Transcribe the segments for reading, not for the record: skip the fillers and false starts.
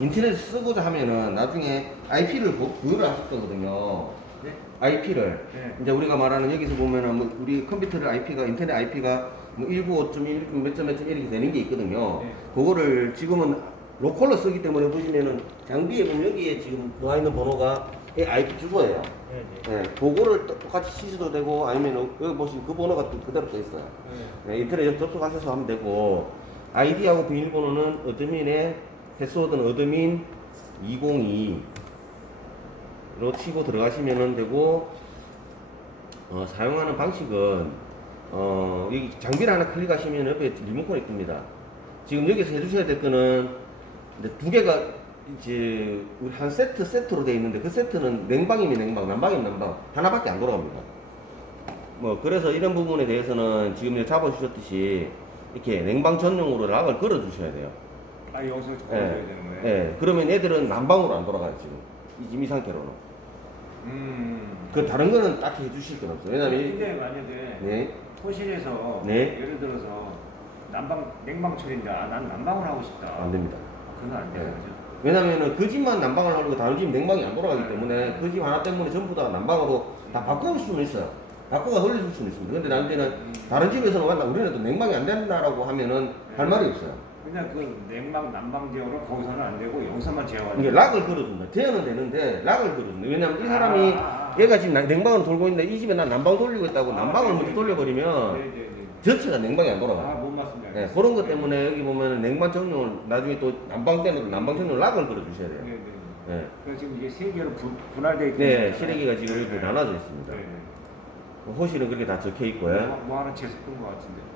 인터넷 쓰고자 하면은 나중에 IP를 부여를 하실 거거든요. 네? IP를. 네. 이제 우리가 말하는 여기서 보면은 뭐 우리 컴퓨터 IP가, 인터넷 IP가 뭐 195.1 몇 점 이렇게 되는 게 있거든요. 네. 그거를 지금은 로컬로 쓰기 때문에 보시면은 장비에 보면 여기에 지금 들어와 있는 번호가 이 IP 주소예요. 네. 네, 그거를 똑같이 치셔도 되고 아니면 여기 보시면 그 번호가 또 그대로 떠 있어요. 네, 인터넷 접속하셔서 하면 되고 아이디하고 비밀번호는 어드민의 패스워드는 어드민 202로 치고 들어가시면 되고 사용하는 방식은 여기 장비를 하나 클릭하시면 옆에 리모컨이 뜹니다. 지금 여기서 해주셔야 될 거는 이제 두 개가 이제 우리 한 세트로 되어 있는데 그 세트는 냉방이면 냉방, 난방이면 난방 하나밖에 안 돌아갑니다. 뭐 그래서 이런 부분에 대해서는 지금 잡아주셨듯이 이렇게 냉방 전용으로 락을 걸어 주셔야 돼요. 아, 여기서 걸어줘야 되는 거예요? 예. 그러면 애들은 난방으로 안 돌아가요, 지금 이 상태로는. 그 다른 거는 딱히 해주실 건 없어요. 왜냐면 근데 만약에 네. 토실에서 네. 예를 들어서 냉방 처리인데 난 난방을 하고 싶다. 안 됩니다. 그건 안 돼요. 네. 그죠? 왜냐면은 그 집만 난방을 하고 다른 집 냉방이 안 돌아가기 때문에 그 집 하나 때문에 전부 다 난방으로 다 바꿔볼 수는 있어요. 바꿔가 돌려줄 수는 있습니다. 근데 나한테는 다른 집에서는 왔나 우리는 또 냉방이 안 된다라고 하면은 할 말이 없어요. 그냥 그 난방 제어를 거기서는 안 되고 여기서만 제어하는 이게 락을 걸어준다. 제어는 되는데 락을 걸어준다. 왜냐면 이 사람이 얘가 지금 냉방을 돌고 있는데 이 집에 난 난방 돌리고 있다고 난방을 먼저 돌려버리면 네네네. 전체가 냉방이 안 돌아가요. 못 맞습니다. 네, 그런 것 때문에 여기 보면 냉방 전용을 나중에 또 난방 때는 난방 전용 락을 걸어 주셔야 돼요. 네네. 네. 그래서 지금 이게 세 개로 분할되어 있고. 네, 실외기가 지금 이렇게 나눠져 있습니다. 네네. 호실은 그렇게 다 적혀 있고요. 뭐 하나 제습된 것 같은데.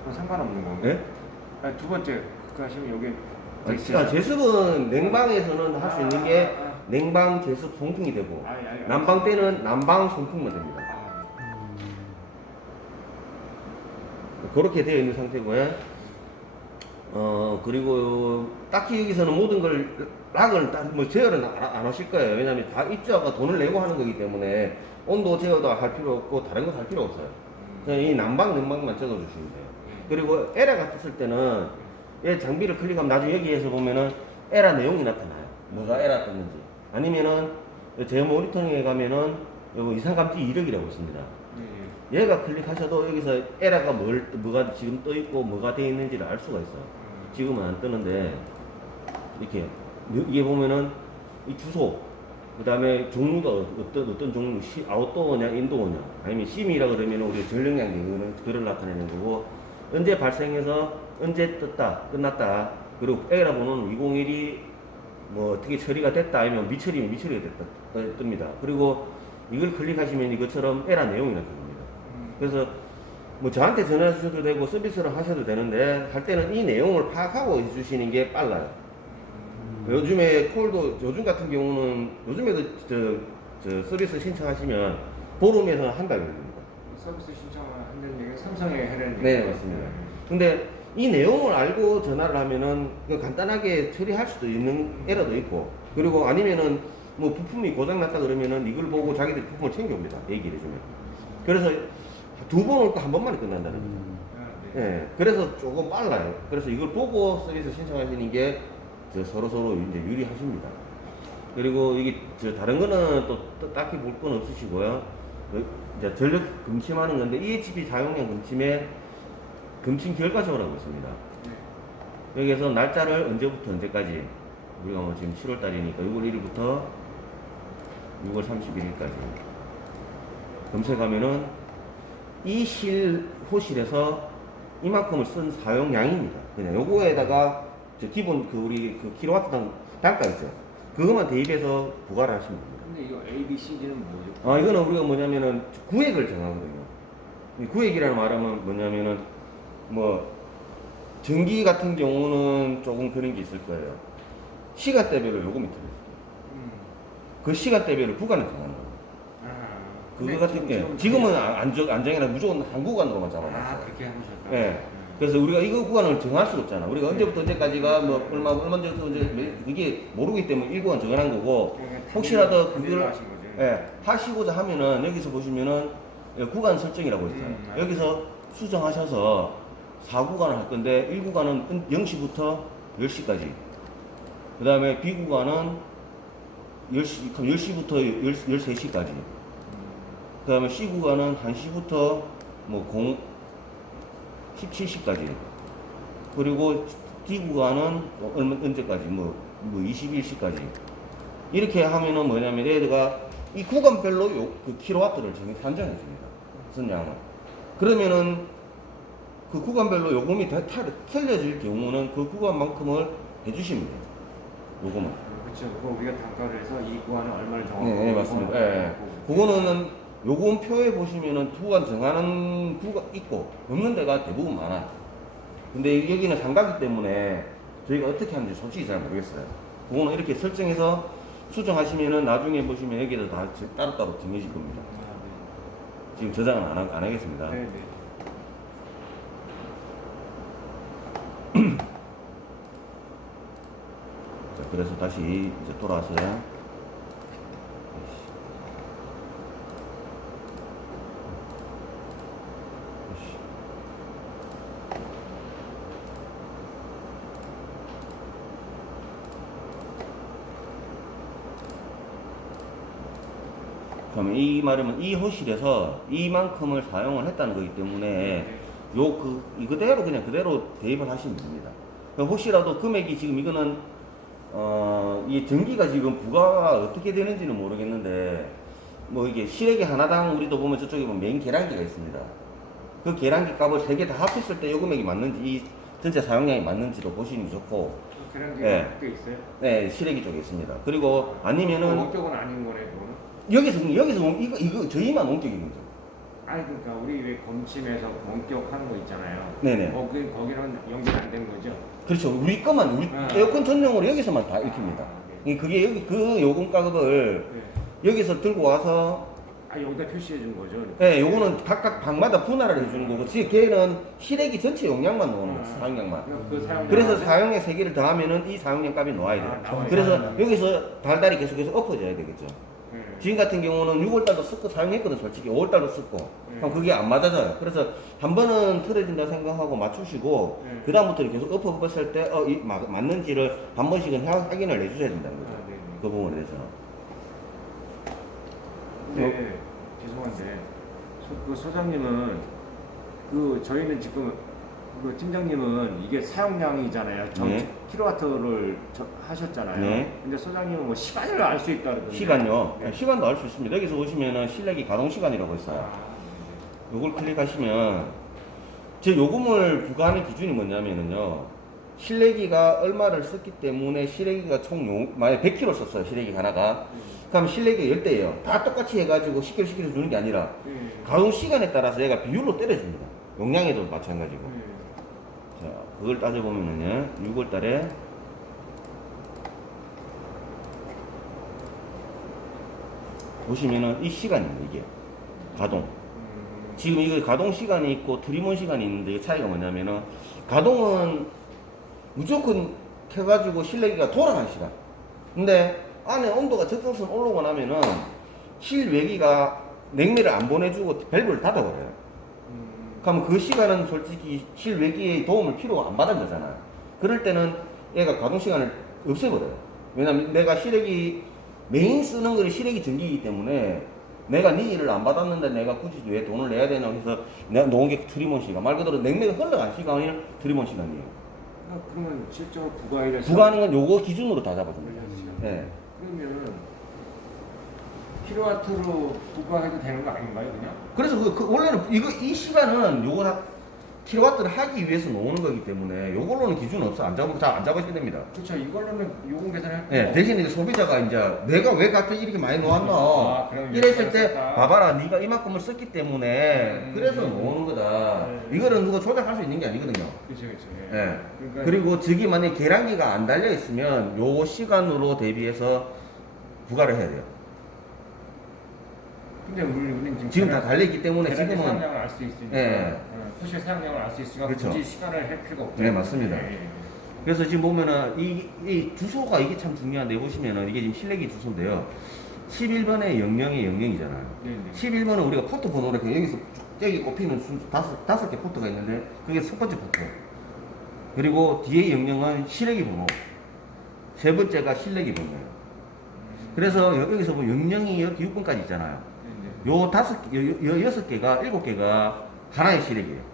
그건 상관없는 건가요? 네? 아니, 두 번째 그 하시면 여기 제습은 냉방에서는 할 수 있는 게 냉방 제습 송풍이 되고 난방 때는 난방 송풍만 됩니다. 그렇게 되어 있는 상태고요. 그리고 딱히 여기서는 모든 걸 락을 뭐 제어를 안 하실 거예요. 왜냐하면 다 입주자가 돈을 내고 하는 거기 때문에 온도 제어도 할 필요 없고 다른 거 할 필요 없어요. 그냥 이 난방, 냉방만 적어 주시면 돼요. 그리고 에러가 떴을 때는 얘 장비를 클릭하면 나중에 여기에서 보면은 에러 내용이 나타나요. 뭐가 에러 떴는지. 아니면은 제어 모니터링에 가면은 요거 이상감지 이력이라고 있습니다. 얘가 클릭하셔도 여기서 에러가 뭐가 지금 떠 있고 뭐가 되어 있는지를 알 수가 있어요. 지금은 안 뜨는데 이렇게 이게 보면은 이 주소, 그 다음에 종류가 어떤 종류, 아웃도어냐 인도어냐 아니면 심이라 그러면 우리 전력량 이거는 그걸 나타내는 거고 언제 발생해서 언제 떴다 끝났다 그리고 에러 번호는 201이 뭐 어떻게 처리가 됐다 아니면 미처리가 됐다 뜹니다. 그리고 이걸 클릭하시면 이것처럼 에러 내용이 나타납니다. 그래서 뭐 저한테 전화 주셔도 되고 서비스를 하셔도 되는데 할 때는 이 내용을 파악하고 해주시는 게 빨라요. 요즘에 콜도 요즘 같은 경우는 요즘에도 저 서비스 신청하시면 보름에서 한 달 걸립니다. 서비스 신청을 한다는 얘기는 삼성에 해라는 얘기죠. 네, 맞습니다. 근데 이 내용을 알고 전화를 하면은 간단하게 처리할 수도 있는 에러도 있고 그리고 아니면은 뭐 부품이 고장났다 그러면은 이걸 보고 자기들이 부품을 챙겨옵니다. 얘기를 해주면. 그래서 두 번 올 거 한 번만에 끝난다는 거죠. 네, 그래서 조금 빨라요. 그래서 이걸 보고 서비스 신청하시는 게 서로 이제 유리하십니다. 그리고 이게 다른 거는 또 딱히 볼 건 없으시고요. 이제 전력 금침하는 건데 EHP 사용량 금침에 금침 결과적으로 있습니다. 여기에서 날짜를 언제부터 언제까지 우리가 뭐 지금 7월 달이니까 6월 1일부터 6월 31일까지 검색하면은 이 호실에서 이만큼을 쓴 사용량입니다. 그냥 요거에다가 기본 우리 킬로와트당 단가 있죠. 그것만 대입해서 부과를 하시면 됩니다. 근데 이거 A, B, C, D는 뭐죠? 이거는 우리가 뭐냐면은 구획을 정하거든요. 이 구획이라는 말하면 뭐냐면은 뭐 전기 같은 경우는 조금 그런 게 있을 거예요. 시간대별로 요금이 들어요. 그 시간대별로 구간을 정하는 거예요. 그거 같은 게 지금은 안 정해라 무조건 한 구간으로만 잡아놨어요. 그렇게 하셨다. 네. 그래서 우리가 이거 구간을 정할 수가 없잖아. 우리가 언제부터 언제까지가 뭐 얼마 전부터 언제 그게 모르기 때문에 일구간 정해놓은 거고 혹시라도 그걸 하시고자 하면은 여기서 보시면은 구간 설정이라고 있어요. 여기서 수정하셔서 4구간을 할 건데 1구간은 0시부터 10시까지. 그 다음에 B 구간은 10시부터 13시까지. 그 다음에 C 구간은 1시부터 뭐 17시까지. 그리고 D 구간은 언제까지? 뭐 21시까지. 이렇게 하면은 뭐냐면 얘가 이 구간별로 그 킬로와트를 산정해 줍니다. 선양은. 그러면은 그 구간별로 요금이 틀려질 경우는 그 구간만큼을 해주시면 돼요. 요금은. 그렇죠. 그거 우리가 단가를 해서 이 구간은 얼마를 정하고. 네, 맞습니다. 예. 그거는 요금표에 보시면은 구간 정하는 구가 있고 없는 데가 대부분 많아요. 근데 여기는 상가기 때문에 저희가 어떻게 하는지 솔직히 잘 모르겠어요. 그거는 이렇게 설정해서 수정하시면은 나중에 보시면 여기에서 다 따로따로 정해질 겁니다. 지금 저장은 안 하겠습니다. 네, 네. 자, 그래서 다시 이제 돌아와서요. 그러면 이 말이면 이 호실에서 이만큼을 사용을 했다는 거기 때문에 이거대로 그냥 그대로 대입을 하시면 됩니다. 혹시라도 금액이 지금 이거는 이 전기가 지금 부가가 어떻게 되는지는 모르겠는데 뭐 이게 실외기 하나당 우리도 보면 저쪽에 보면 메인 계량기가 있습니다. 그 계량기 값을 3개 다 합했을 때 요 금액이 맞는지 이 전체 사용량이 맞는지도 보시는 게 좋고. 계량기가 네. 꽤 있어요? 네, 실외기 쪽에 있습니다. 그리고 아니면은 원격은 아닌 거네, 그거는. 여기서 이거 저희만 원격인 거죠. 아니 그러니까 우리 왜 검침에서 원격 하는 거 있잖아요. 네네. 거기는 연결 안 된 거죠? 그렇죠. 우리 것만 에어컨 전용으로 여기서만 다 익힙니다. 그게 여기 그 요금 가격을 네. 여기서 들고 와서 여기다 표시해 준 거죠? 네, 요거는 각각 방마다 분할을 해주는 거고 지금 걔는 실외기 전체 용량만 나오는 거죠. 사용량만. 그 사용량 그래서 사용량 3개를 더하면은 이 사용량 값이 나와야 돼요. 나와요. 그래서 여기서 달달이 계속해서 엎어져야 되겠죠. 네. 지금 같은 경우는 6월달도 썼고 사용했거든 솔직히 5월달도 썼고 그럼 그게 안 맞아져요. 그래서 한 번은 틀어진다 생각하고 맞추시고 그 다음부터 계속 엎어봤을 때 맞는지를 한 번씩은 확인을 내주셔야 된다는 거죠. 네. 그 부분에 대해서는. 네. 죄송한데 그 소장님은 저희는 지금 그 팀장님은 이게 사용량이잖아요. 네. 킬로와트를 하셨잖아요. 네. 근데 소장님은 뭐 시간을 알 수 있다 그러던데. 시간요. 네. 시간도 알 수 있습니다. 여기서 보시면은 실내기 가동 시간이라고 있어요. 요걸 클릭하시면 제 요금을 부과하는 기준이 뭐냐면은요. 실내기가 얼마를 썼기 때문에 실내기가 만약 100kg 썼어요. 실내기 하나가. 그럼 실내기가 10대예요. 다 똑같이 해가지고 10kg 주는 게 아니라 가동 시간에 따라서 얘가 비율로 때려줍니다. 용량에도 마찬가지고. 자, 그걸 따져보면은요. 6월 달에 보시면은 이 시간입니다. 이게 가동. 지금 이거 가동 시간이 있고 트리몬 시간이 있는데 이 차이가 뭐냐면은 가동은 무조건 켜가지고 실내기가 돌아가는 시간. 근데 안에 온도가 적정선 올라오고 나면은 실외기가 냉매를 안 보내주고 밸브를 닫아버려요. 그러면 그 시간은 솔직히 실외기의 도움을 필요가 안 받은 거잖아요. 그럴 때는 얘가 가동 시간을 없애버려요. 왜냐면 내가 실외기 메인 쓰는 거는 실외기 전기이기 때문에 내가 네 일을 안 받았는데 내가 굳이 왜 돈을 내야 되나 해서 내가 놓은 게 트리몬 시간. 말 그대로 냉매가 흘러간 시간이 트리몬 시간이에요. 그러면 실제로 부가액을 부과하는 건 요거 기준으로 다 잡아줍니다. 네. 그러면 킬로와트로 부과해도 되는 거 아닌가요, 그냥? 그래서 원래는 이 시간은 요거 다 킬로와트를 하기 위해서 놓는 거기 때문에 요걸로는 기준 없어. 안 잡으시면 됩니다. 그렇죠. 이걸로는 요금 계산할 거. 네, 대신 이제 소비자가 이제 내가 왜 갑자기 이렇게 많이 놓았나 그럼 이랬을 때 썼다. 봐봐라 네가 이만큼을 썼기 때문에 그래서 놓는 거다. 이거는 누가 조작할 수 있는 게 아니거든요. 그렇죠. 예. 그러니까 그리고 저기 만약에 계량기가 안 달려 있으면 요 시간으로 대비해서 부과를 해야 돼요. 근데 우리는 지금 다 달려있기 때문에 계량기 지금은 사용량을 알 수 있으니까 예. 표시 사용량을 알 수 있으니까 그렇죠. 굳이 시간을 할 필요가 없죠. 네, 맞습니다. 예. 그래서 지금 보면은 이 주소가 이게 참 중요한데 보시면은 이게 지금 실내기 주소인데요. 11번에 00이 00이잖아요. 네. 11번은 우리가 포트 번호를 여기서 여기 꼽히는 다섯 개 포트가 있는데 그게 첫 번째 포트. 그리고 뒤에 영영은 실내기 번호. 세 번째가 실내기 번호예요. 그래서 여기서 보면 영영이 이렇게 6번까지 있잖아요. 요 여섯 개가, 7개가 하나의 실내기예요.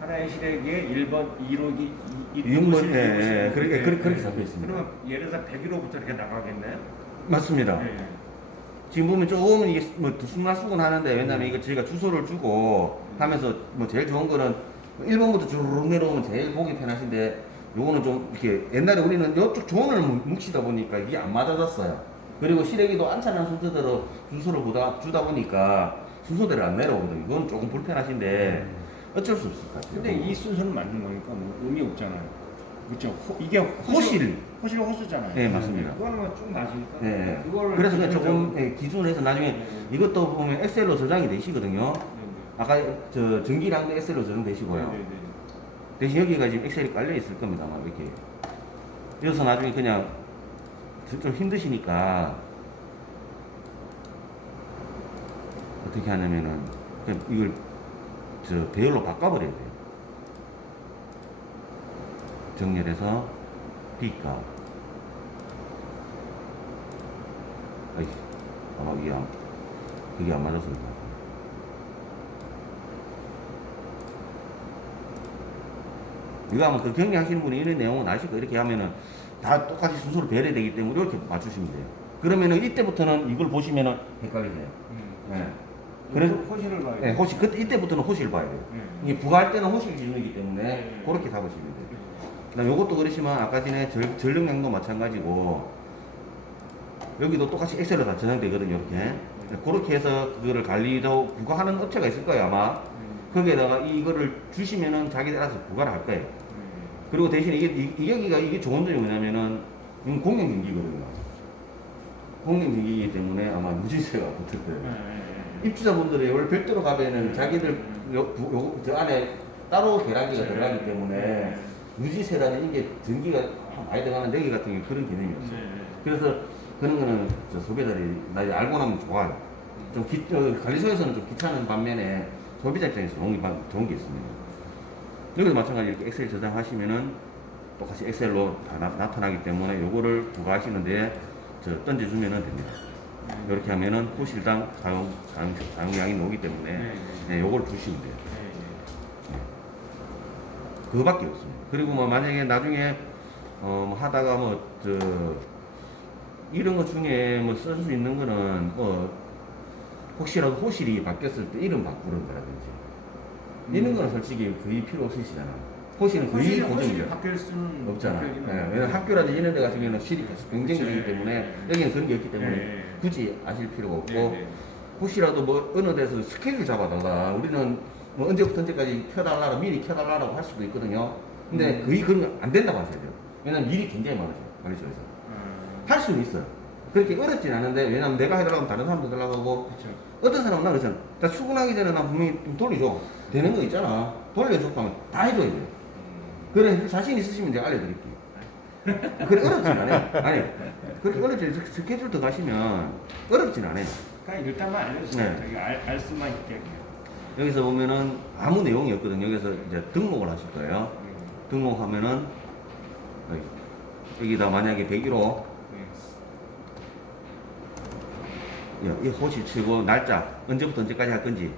하나의 실액에 1번, 2호기, 6번, 예, 그렇게 잡혀 있습니다. 그러면 예를 들어 101호부터 이렇게 나가겠네요? 맞습니다. 예. 지금 보면 조금 이게 뭐 두순나수근 하는데, 왜냐면 이거 저희가 주소를 주고 하면서 뭐 제일 좋은 거는 1번부터 쭉 내려오면 제일 보기 편하신데, 요거는 좀 이렇게 옛날에 우리는 이쪽 존을 뭉치다 보니까 이게 안 맞아졌어요. 그리고 실외기도 안차는 순서대로 주소를 주다 보니까 순서대로 안 내려오거든요. 그건 조금 불편하신데 어쩔 수 없을 것 같아요. 근데 이 순서는 맞는 거니까 뭐 의미 없잖아요. 그렇죠? 이게 호실. 호수잖아요. 네, 맞습니다. 그거는 뭐좀 맞으니까. 네. 그거를 그래서 그냥 기준으로 조금 기준해서 나중에 이것도 보면 엑셀로 저장이 되시거든요. 네, 아까 저 전기량도 엑셀로 네. 저장되시고요. 네, 네, 대신 여기가 지금 엑셀이 깔려 있을 겁니다. 아마 이렇게. 그래서 나중에 그냥 좀 힘드시니까 어떻게 하냐면은 그냥 이걸 저 배열로 바꿔버려야 돼요. 정렬해서 B가 아이 아마 이게 안 맞았습니다. 이거 아마 그 경리하시는 분이 이런 내용은 아실 거예요. 이렇게 하면은 다 똑같이 순서로 배열이 되기 때문에 이렇게 맞추시면 돼요. 그러면은 이때부터는 이걸 보시면은 헷갈리세요. 네. 그래서 호실을 봐야 네, 돼요. 호실 이때부터는 호실 봐야 돼요. 이게 부과할 때는 호실 기준이기 때문에 그렇게 잡으시면 돼요. 그다음 요것도 그러시면 아까 전에 전력량도 마찬가지고 여기도 똑같이 엑셀로 다 저장되거든요. 이렇게 그렇게 해서 그거를 관리도 부과하는 업체가 있을 거예요 아마. 거기에다가 이거를 주시면은 자기들 알아서 부과를 할 거예요. 그리고 대신에 여기가 이게 좋은 점이 뭐냐면은 이건 공영 경기거든요. 공영 경기이기 때문에 아마 누진세가 붙을 거예요. 입주자분들이 이걸 별도로 가면은 자기들 저 안에 따로 계량기가 들어가기 때문에 유지세라는 이게 전기가 많이 들어가는 여기 같은 경우 그런 개념이 없어요. 그래서 그런 거는 저 소비자들이 나중에 알고 나면 좋아요. 좀 관리소에서는 좀 귀찮은 반면에 소비자 입장에서 좋은 게 있습니다. 여기도 마찬가지로 이렇게 엑셀 저장하시면은 똑같이 엑셀로 다 나타나기 때문에 요거를 부과하시는데 던져주면은 됩니다. 이렇게 하면은 호실당 사용량이 나오기 때문에 네, 요걸 주시면 돼요. 그거밖에 없습니다. 그리고 뭐 만약에 나중에 뭐 하다가 뭐 이런 것 중에 뭐 쓸 수 있는 거는 뭐 혹시라도 호실이 바뀌었을 때 이름 바꾸는 거라든지 이런 거는 솔직히 거의 필요 없으시잖아요. 호실은 거의 고정이죠. 바뀔 수는 없잖아. 왜냐면 학교라든지 이런 데 같은 경우는 실이 계속 경쟁이기 때문에 여기는 그런 게 없기 때문에 굳이 아실 필요가 없고 혹시라도 뭐 어느 데서 스케줄 잡아달라 우리는 뭐 언제부터 언제까지 켜달라고 미리 켜달라고 할 수도 있거든요. 근데 거의 그런 거 안 된다고 하셔야 돼요. 왜냐면 일이 굉장히 많으셔요. 관리소에서. 할 수는 있어요. 그렇게 어렵진 않은데 왜냐면 내가 해달라고 하면 다른 사람도 해달라고 하고 그렇죠. 어떤 사람은 나 그러잖아. 나 출근하기 전에 나 분명히 좀 돌려줘. 되는 거 있잖아. 돌려줘 하면 다 해줘야 돼요. 그래 자신 있으시면 제가 알려드릴게요. 그래 어렵진 않아요. 아니 그렇게 어렵지 않아요. 스케줄 들어가시면 어렵진 않아요. 그냥 일단만 알려주세요. 네. 저기 알 수만 있게 할게요. 여기서 보면은 아무 내용이 없거든요. 여기서 이제 등록을 하실 거예요. 등록하면은 여기다 만약에 101호 이 호실 치고 날짜 언제부터 언제까지 할 건지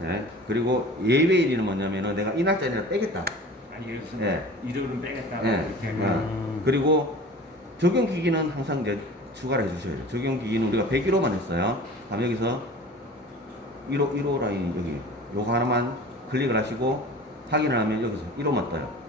네. 그리고 예외일은 뭐냐면은 내가 이 날짜를 빼겠다. 아니 예를 들어서 예. 일요일은 빼겠다. 네. 이렇게 하면 그리고 적용 기기는 항상 이제 추가를 해주셔야 돼요. 적용 기기는 우리가 101호만 했어요. 그럼 여기서 1호 라인 여기 요거 하나만 클릭을 하시고 확인을 하면 여기서 1호만 떠요.